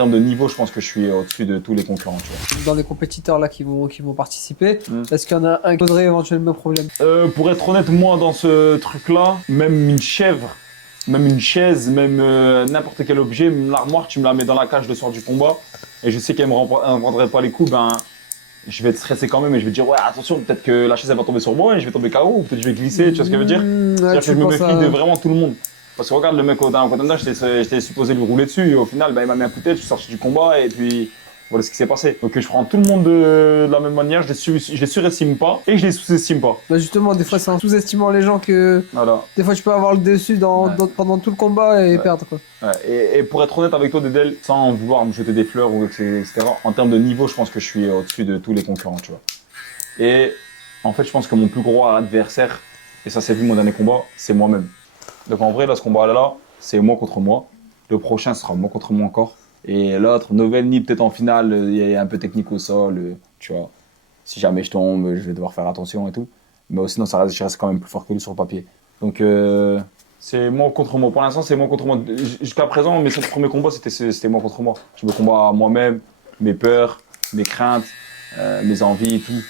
termes de niveau, je pense que je suis au-dessus de tous les concurrents. Tu vois. Dans les compétiteurs là qui vont participer, est-ce qu'il y en a un qui poserait éventuellement problème? Pour être honnête, moi, dans ce truc-là, même une chèvre, même une chaise, même n'importe quel objet, même l'armoire, tu me la mets dans la cage le soir du combat, et je sais qu'elle ne me rendrait pas les coups, ben, je vais être stressé quand même et je vais dire, ouais, attention, peut-être que la chaise elle va tomber sur moi et je vais tomber KO, ou peut-être que je vais glisser, tu vois ce que je veux dire? Ouais, C'est-à-dire que je me méfie de vraiment tout le monde. Parce que regarde, le mec au Contender, j'étais supposé lui rouler dessus et au final, bah, il m'a mis un coup de tête, je suis sorti du combat et puis voilà ce qui s'est passé. Donc je prends tout le monde de la même manière, je les surestime pas et je les sous-estime pas. Bah justement, des fois c'est en sous-estimant les gens que Voilà. des fois tu peux avoir le dessus pendant tout le combat et perdre quoi. Ouais. Et pour être honnête avec toi, Dedel, sans vouloir me jeter des fleurs ou etc., en termes de niveau, je pense que je suis au-dessus de tous les concurrents, tu vois. Et en fait, je pense que mon plus gros adversaire, et ça s'est vu mon dernier combat, c'est moi-même. Donc en vrai, là, ce combat-là, c'est moi contre moi. Le prochain sera moi contre moi encore. Et l'autre, Novelny, peut-être en finale, il y a un peu technique au sol, tu vois. Si jamais je tombe, je vais devoir faire attention et tout. Mais sinon, je reste quand même plus fort que lui sur le papier. Donc c'est moi contre moi. Pour l'instant, c'est moi contre moi. Jusqu'à présent, mes 5 premiers combats, c'était moi contre moi. Je me combats à moi-même, mes peurs, mes craintes, mes envies et tout.